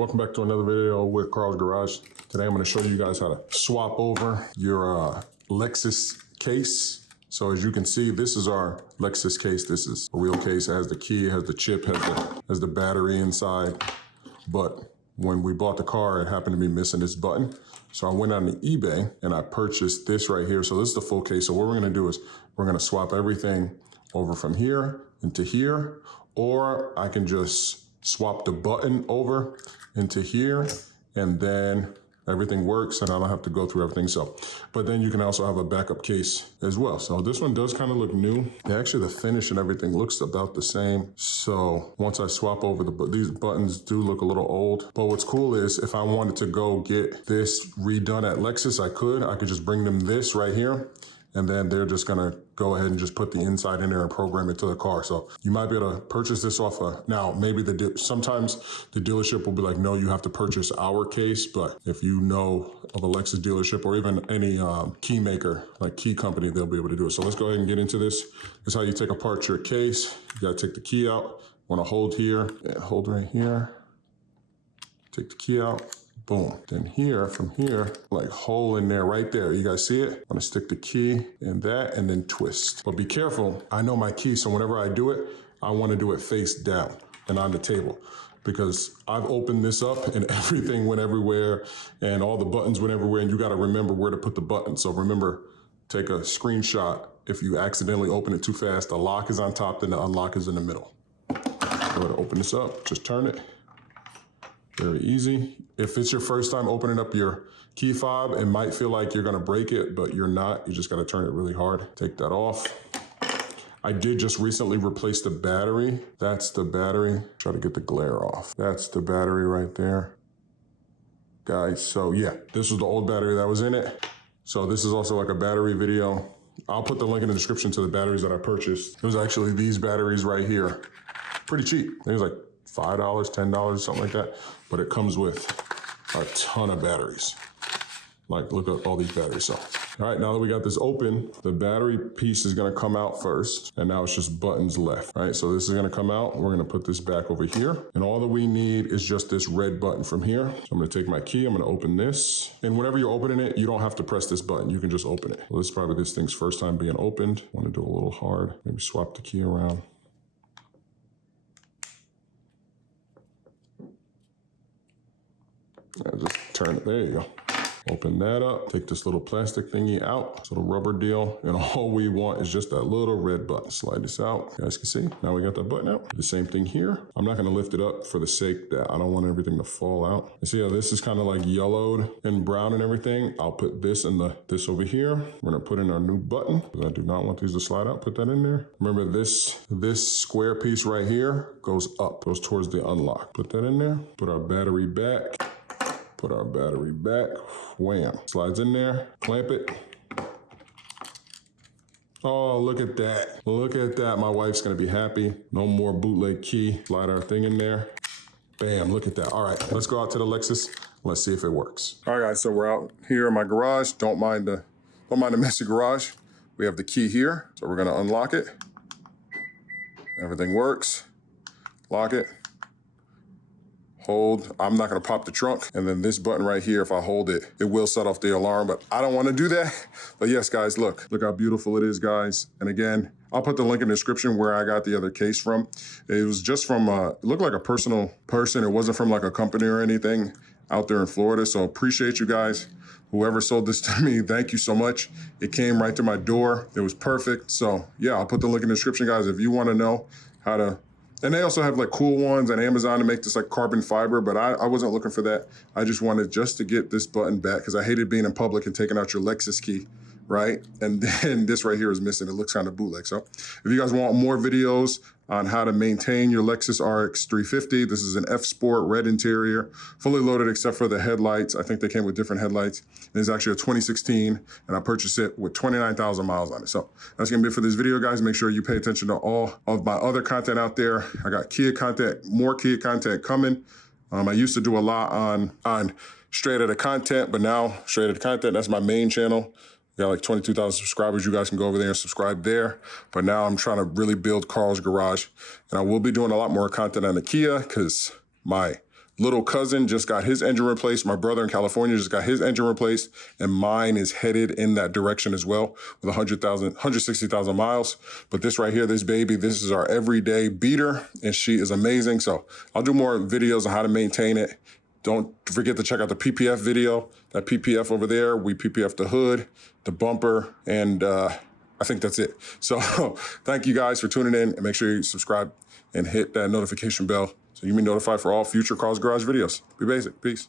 welcome back to another video with Carl's Garage. Today I'm going to show you guys how to swap over your Lexus case. So as you can see, this is our Lexus case. This is a real case. It has the key, it has the chip, has the battery inside. But when we bought the car, it happened to be missing this button. So I went on the eBay and I purchased this right here. So this is the full case. So what we're going to do is we're going to swap everything over from here into here, or I can just swap the button over into here and then everything works and I don't have to go through everything. So, but then you can also have a backup case as well. So this one does kind of look new. Actually, the finish and everything looks about the same. So once I swap over these buttons do look a little old, but what's cool is if I wanted to go get this redone at Lexus, I could just bring them this right here. And then they're just gonna go ahead and just put the inside in there and program it to the car. So you might be able to purchase this off now maybe sometimes the dealership will be like, no, you have to purchase our case. But if you know of a Lexus dealership or even any key maker, like key company, they'll be able to do it. So let's go ahead and get into this. This is how you take apart your case. You gotta take the key out. Wanna hold here, hold right here. Take the key out. Boom. Then here, from here, like hole in there, right there. You guys see it? I'm gonna stick the key in that and then twist. But be careful, I know my key, so whenever I do it, I wanna do it face down and on the table. Because I've opened this up and everything went everywhere and all the buttons went everywhere and you gotta remember where to put the button. So remember, take a screenshot. If you accidentally open it too fast, the lock is on top, then the unlock is in the middle. Go ahead and open this up, just turn it. Very easy. If it's your first time opening up your key fob, it might feel like you're gonna break it, but you're not. You just gotta turn it really hard. Take that off. I did just recently replace the battery. That's the battery. Try to get the glare off. That's the battery right there. Guys, so yeah, this was the old battery that was in it. So this is also like a battery video. I'll put the link in the description to the batteries that I purchased. It was actually these batteries right here. Pretty cheap. It was like $5, $10, something like that. But it comes with a ton of batteries. Like, look at all these batteries. So, all right, now that we got this open, the battery piece is gonna come out first, and now it's just buttons left, right? So this is gonna come out, we're gonna put this back over here, and all that we need is just this red button from here. So I'm gonna take my key, I'm gonna open this, and whenever you're opening it, you don't have to press this button, you can just open it. Well, this is probably this thing's first time being opened. I wanna do a little hard, maybe swap the key around. Just turn it, there you go. Open that up, take this little plastic thingy out, this little rubber deal, and all we want is just that little red button. Slide this out, you guys can see, now we got that button out. The same thing here. I'm not gonna lift it up for the sake that I don't want everything to fall out. You see how this is kind of like yellowed and brown and everything? I'll put this in this over here. We're gonna put in our new button, because I do not want these to slide out, put that in there. Remember this square piece right here goes up, goes towards the unlock. Put that in there, put our battery back. Put our battery back, wham. Slides in there, clamp it. Oh, look at that. Look at that, my wife's gonna be happy. No more bootleg key. Slide our thing in there. Bam, look at that. All right, let's go out to the Lexus. Let's see if it works. All right, guys, so we're out here in my garage. Don't mind the messy garage. We have the key here, so we're gonna unlock it. Everything works. Lock it. Hold, I'm not gonna pop the trunk. And then this button right here, if I hold it, it will set off the alarm, but I don't wanna do that. But yes, guys, look how beautiful it is, guys. And again, I'll put the link in the description where I got the other case from. It was just from, it looked like a personal person. It wasn't from like a company or anything out there in Florida. So appreciate you guys. Whoever sold this to me, thank you so much. It came right to my door. It was perfect. So yeah, I'll put the link in the description, guys, if you wanna know how to. And they also have like cool ones on Amazon to make this like carbon fiber, but I wasn't looking for that. I just wanted just to get this button back because I hated being in public and taking out your Lexus key, right? And then this right here is missing. It looks kind of bootleg. So if you guys want more videos on how to maintain your Lexus Rx350, this is an F Sport red interior, fully loaded except for the headlights. I think they came with different headlights. And it's actually a 2016, and I purchased it with 29,000 miles on it. So that's gonna be it for this video, guys. Make sure you pay attention to all of my other content out there. I got Kia content, more Kia content coming. I used to do a lot on straight out of content, but now straight out of content, that's my main channel. Got like 22,000 subscribers. You guys can go over there and subscribe there. But now I'm trying to really build Carl's Garage. And I will be doing a lot more content on the Kia because my little cousin just got his engine replaced. My brother in California just got his engine replaced, and mine is headed in that direction as well with 160,000 miles. But this right here, this baby, this is our everyday beater, and she is amazing. So I'll do more videos on how to maintain it. Don't forget to check out the PPF video. That PPF over there, we PPF the hood, the bumper, and I think that's it. So thank you guys for tuning in, and make sure you subscribe and hit that notification bell so you can be notified for all future Carl's Garage videos. Be basic. Peace.